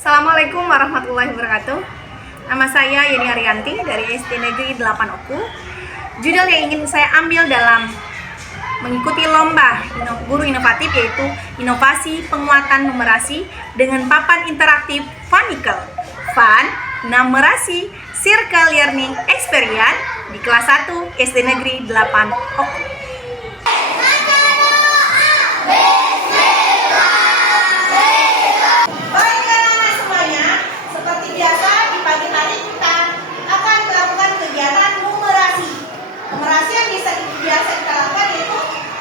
Assalamualaikum warahmatullahi wabarakatuh. Nama saya Yeni Arianti dari SD Negeri 8 Oku. Judul yang ingin saya ambil dalam mengikuti lomba guru inovatif yaitu inovasi penguatan numerasi dengan papan interaktif Funicle Fun Numerasi Circle Learning Experience di kelas 1 SD Negeri 8 Oku. Numerasi yang biasa kita lakukan yaitu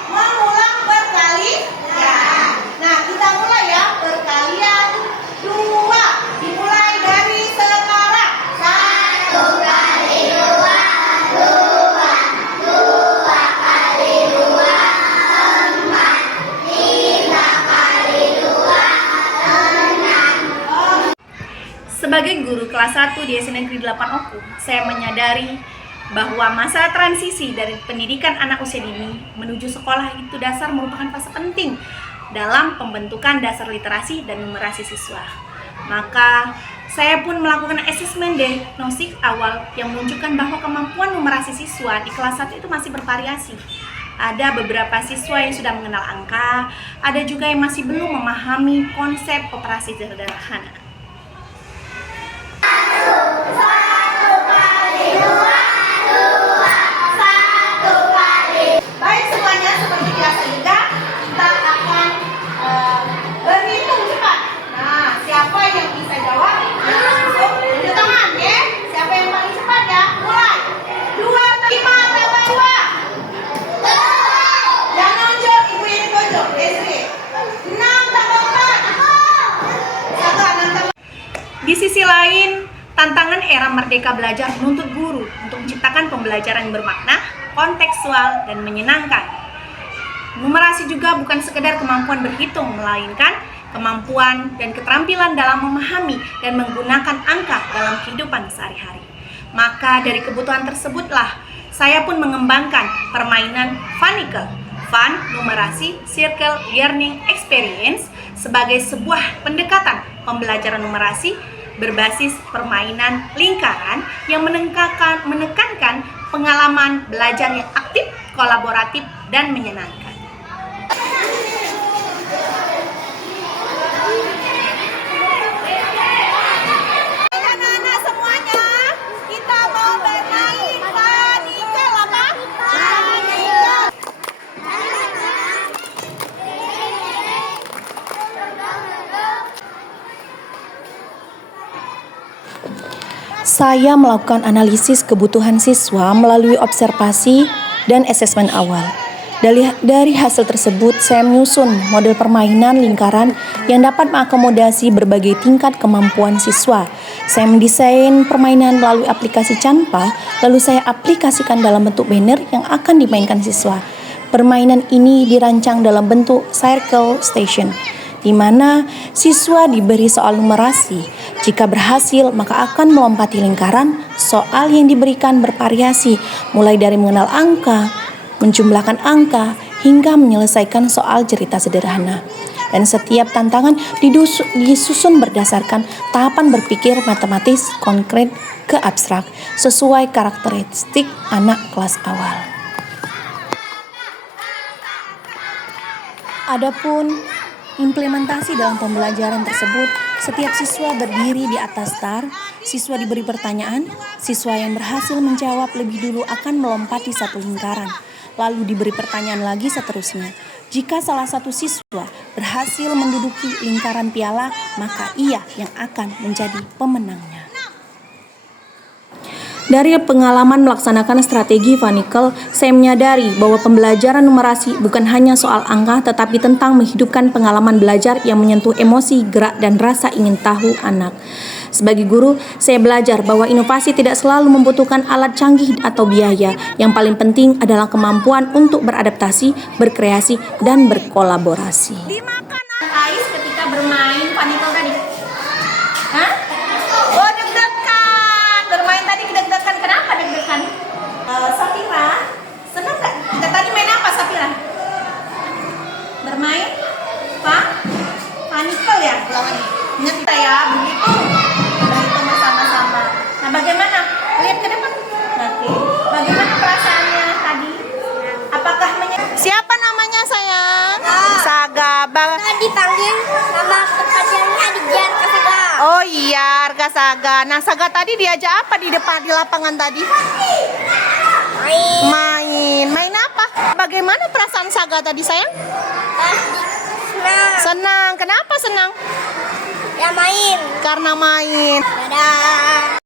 mengulang perkalian. Nah, kita mulai ya, perkalian 2. Dimulai dari sekarang. 1 kali 2, 2. 2 kali 2, 4. 3 kali 2, 6. Sebagai guru kelas 1 di SD Negeri 8 Oku, saya menyadari bahwa masa transisi dari pendidikan anak usia dini menuju sekolah itu dasar merupakan fase penting dalam pembentukan dasar literasi dan numerasi siswa. Maka saya pun melakukan asesmen diagnostik awal yang menunjukkan bahwa kemampuan numerasi siswa di kelas 1 itu masih bervariasi. Ada beberapa siswa yang sudah mengenal angka, ada juga yang masih belum memahami konsep operasi sederhana. Di sisi lain, tantangan era merdeka belajar menuntut guru untuk menciptakan pembelajaran yang bermakna, kontekstual, dan menyenangkan. Numerasi juga bukan sekedar kemampuan berhitung, melainkan kemampuan dan keterampilan dalam memahami dan menggunakan angka dalam kehidupan sehari-hari. Maka dari kebutuhan tersebutlah, saya pun mengembangkan permainan Funicle Fun Numerasi Circle Learning Experience sebagai sebuah pendekatan pembelajaran numerasi berbasis permainan lingkaran yang menekankan pengalaman belajar yang aktif, kolaboratif, dan menyenangkan. Anak-anak semuanya, kita mau bermain Funicle apa? Funicle. Saya melakukan analisis kebutuhan siswa melalui observasi dan asesmen awal. Dari hasil tersebut, saya menyusun model permainan lingkaran yang dapat mengakomodasi berbagai tingkat kemampuan siswa. Saya mendesain permainan melalui aplikasi Canva, lalu saya aplikasikan dalam bentuk banner yang akan dimainkan siswa. Permainan ini dirancang dalam bentuk circle station, di mana siswa diberi soal numerasi. Jika berhasil, maka akan melompati lingkaran. Soal yang diberikan bervariasi, mulai dari mengenal angka, menjumlahkan angka, hingga menyelesaikan soal cerita sederhana. Dan setiap tantangan disusun berdasarkan tahapan berpikir matematis konkret ke abstrak, sesuai karakteristik anak kelas awal. Adapun implementasi dalam pembelajaran tersebut, setiap siswa berdiri di atas star, siswa diberi pertanyaan, siswa yang berhasil menjawab lebih dulu akan melompati satu lingkaran, lalu diberi pertanyaan lagi seterusnya. Jika salah satu siswa berhasil menduduki lingkaran piala, maka ia yang akan menjadi pemenangnya. Dari pengalaman melaksanakan strategi Funicle, saya menyadari bahwa pembelajaran numerasi bukan hanya soal angka, tetapi tentang menghidupkan pengalaman belajar yang menyentuh emosi, gerak, dan rasa ingin tahu anak. Sebagai guru, saya belajar bahwa inovasi tidak selalu membutuhkan alat canggih atau biaya. Yang paling penting adalah kemampuan untuk beradaptasi, berkreasi, dan berkolaborasi. Dimakan Ais ketika bermain Funicle tadi. Hah? Oh, deg-degan. Bermain tadi deg-degan. Kenapa deg-degan? Safira, senang nggak? Kita tadi main apa, Safira? Bermain Funicle ya? Ingat kita ya. berhitung bersama-sama. Nah, bagaimana? Lihat ke depan. Oke. Bagaimana perasaannya tadi? Apakah siapa namanya sayang? Saga. Dipanggil nama pekerjaannya Dijar Kasaga. Oh iya, Arga Saga. Nah, Saga tadi diajak apa di depan di lapangan tadi? Main apa? Bagaimana perasaan Saga tadi sayang? Senang. Senang. Kenapa senang? Ya main. Karena main. Dadah.